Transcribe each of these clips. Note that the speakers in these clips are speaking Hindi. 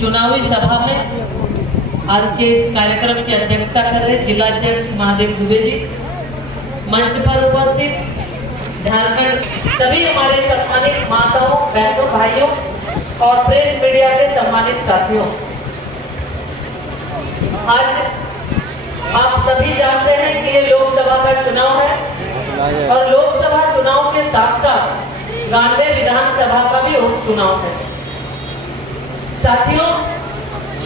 चुनावी सभा में आज के इस कार्यक्रम की अध्यक्षता कर रहे जिला अध्यक्ष महादेव दुबे जी, मंच पर उपस्थित झारखंड सभी हमारे सम्मानित माताओं, बहनों, भाइयों और प्रेस मीडिया के सम्मानित साथियों, आज आप सभी जानते हैं कि ये लोकसभा का चुनाव है और लोकसभा चुनाव के साथ साथ गांडेय विधानसभा का भी उपचुनाव है। साथियों,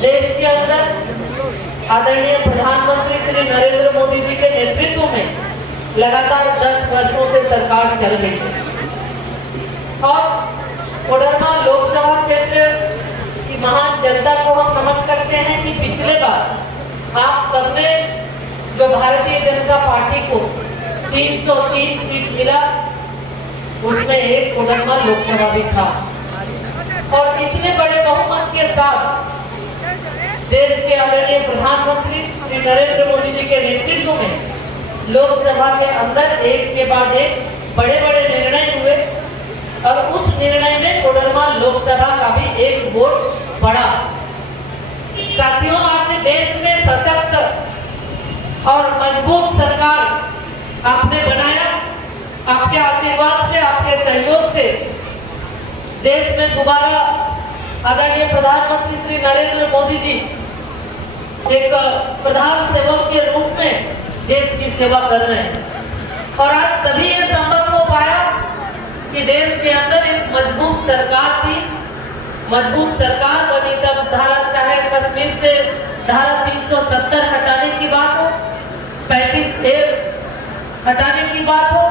देश के अंदर आदरणीय प्रधानमंत्री श्री नरेंद्र मोदी जी के नेतृत्व में लगातार 10 वर्षों से सरकार चल रही है और कोडरमा लोकसभा क्षेत्र की महान जनता को हम नमन करते हैं कि पिछले बार आप सबने जो भारतीय जनता पार्टी को 303 सीट मिला, उसमें एक कोडरमा लोकसभा भी था और इतने बड़े बहुमत के साथ देश के आदरणीय प्रधानमंत्री श्री नरेंद्र मोदी जी के नेतृत्व में लोकसभा के अंदर एक के बाद एक बड़े बड़े निर्णय हुए और उस निर्णय में कोडरमा लोकसभा का भी एक वोट पड़ा। साथियों, आज देश में सशक्त और मजबूत सरकार आपने बनाया। आपके आशीर्वाद से, आपके सहयोग से देश में दोबारा आदरणीय प्रधानमंत्री श्री नरेंद्र मोदी जी एक प्रधान सेवक के रूप में देश की सेवा कर रहे हैं और आज तभी ये संभव हो पाया कि देश के अंदर एक मजबूत सरकार थी। मजबूत सरकार बनी तब धारा, चाहे कश्मीर से धारा 370 हटाने की बात हो, 35A हटाने की बात हो,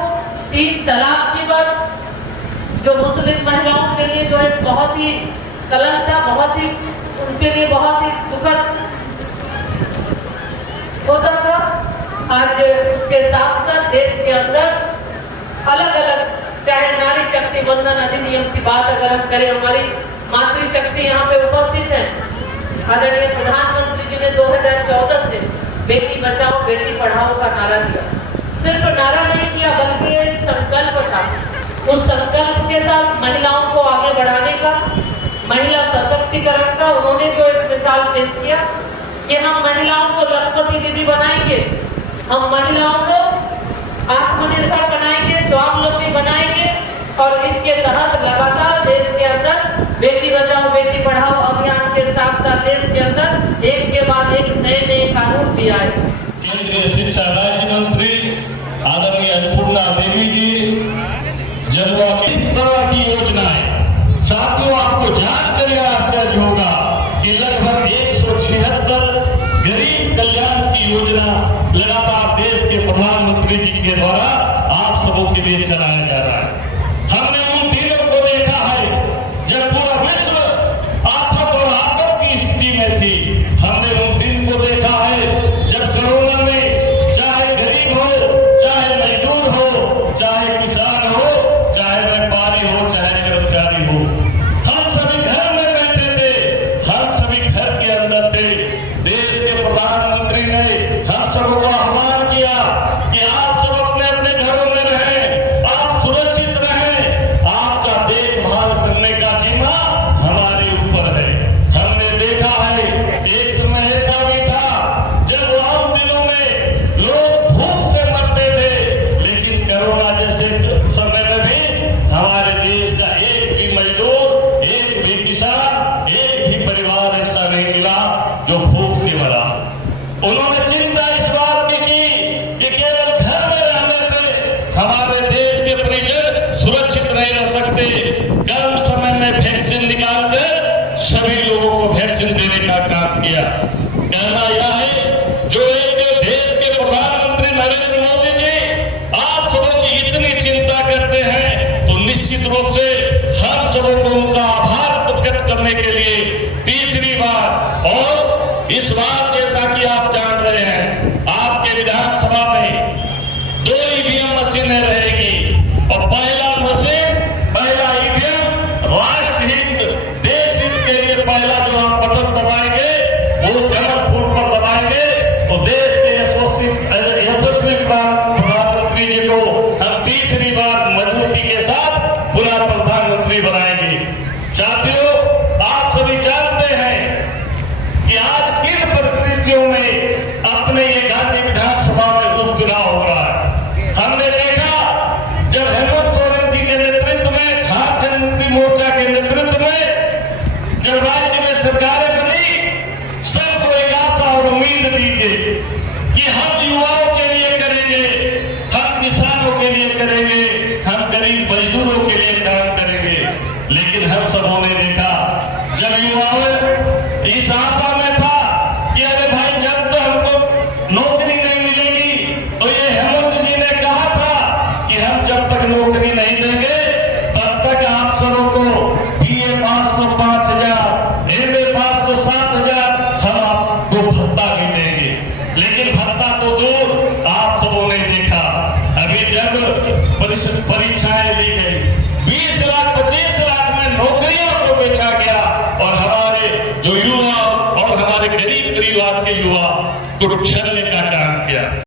3 तलाक की बात, जो मुस्लिम महिलाओं के लिए जो एक बहुत ही कलंक था, बहुत ही उनके लिए बहुत ही दुखद होता था। आज उसके साथ साथ देश के अंदर अलग अलग, चाहे नारी शक्ति वंदन अधिनियम की बात अगर हम करें, हमारी मातृशक्ति यहाँ पे उपस्थित है। आदरणीय प्रधानमंत्री जी ने 2014 से बेटी बचाओ बेटी पढ़ाओ का नारा दिया। सिर्फ नारा नहीं किया बल्कि एक संकल्प था। उस संकल्प के साथ महिलाओं को आगे बढ़ाने का, महिला सशक्तिकरण का उन्होंने जो एक मिसाल पेश किया कि हम महिलाओं को लखपति दीदी बनाएंगे, हम महिलाओं को आत्मनिर्भर बनाएंगे, स्वावलंबी बनाएंगे और इसके तहत लगातार देश के अंदर बेटी बचाओ बेटी पढ़ाओ अभियान के साथ साथ देश के अंदर एक के बाद एक नए नए कानून भी आए। केंद्रीय शिक्षा राज्य मंत्री आदरणीय अन्नपूर्णा देवी जी, जनवा की तरह की योजनाएं, साथियों आपको जानकर यह आश्चर्य होगा कि लगभग 176 गरीब कल्याण की योजना लगातार देश के प्रधानमंत्री जी के द्वारा आप सबों के लिए चलाया जा रहा है। हमने उन दिनों को देखा है जब पूरा विश्व आफत और आफत की स्थिति में थी। हमने उन दिन को देखा है जब कोरोना में चाहे गरीब हो, चाहे मजदूर हो, चाहे किसान हो, चाहे व्यापारी हो, चाहे कर्मचारी हो, हम सभी घर में बैठे थे, हम सभी घर के अंदर थे। देश के प्रधानमंत्री ने हम सबको आह्वान किया कि आप सब अपने अपने घरों में रहें, आप सुरक्षित रहें, आपका देखभाल करने का जिम्मा हमारे ऊपर है। हमने देखा है एक समय ऐसा भी था जब आम दिनों में लोग भूख से मरते थे, लेकिन कोरोना जैसे समय में भी हमारे देश का एक भी मजदूर, एक भी किसान, एक भी परिवार ऐसा नहीं मिला जो भूख से मरा। उन्होंने चिंता इस बात की कि केवल घर में रहने से हमारे देश के परिजन सुरक्षित नहीं रह सकते। कम समय में वैक्सीन निकालकर सभी लोगों को वैक्सीन देने का काम किया। कहना यह है, जो एक देश के प्रधानमंत्री नरेंद्र मोदी जी आप सबों की इतनी चिंता करते हैं तो निश्चित रूप से हम सबों को उनका आभार प्रकट करने के लिए तीसरी बार, और इस बार जैसा कि आप जान रहे हैं आपके विधानसभा में 2 ईवीएम मशीनें रहेगी और पहला ईवीएम राष्ट्रहित देश हित के लिए पहला जो आप बटन दबाएंगे वो कमल फूल पर दबाएंगे तो देश के यशस्वी प्रधानमंत्री जी को हम तीसरी बार मजबूती के साथ पुनः प्रधानमंत्री बनाएंगे। साथियों, आप सभी जानते हैं के लिए करेंगे, हम गरीब मजदूरों के लिए काम करेंगे। लेकिन हम सबों ने देखा, जब युवा इस आशा में था कि अरे भाई जब तो हमको नौकरी नहीं मिलेगी, तो ये हेमंत जी ने कहा था कि हम जब तक नौकरी नहीं देंगे तब तक आप सबों को बीए पास तो 5,000, एमए पास तो 7,000 हम आपको भत्ता भी देंगे। लेकिन भत्ता तो दूर, आप सबों ने देखा अभी जब परीक्षाएं ली गई, 20 लाख 25 लाख में नौकरियों को बेचा गया और हमारे जो युवा और हमारे गरीब परिवार के युवा को छलने का काम किया।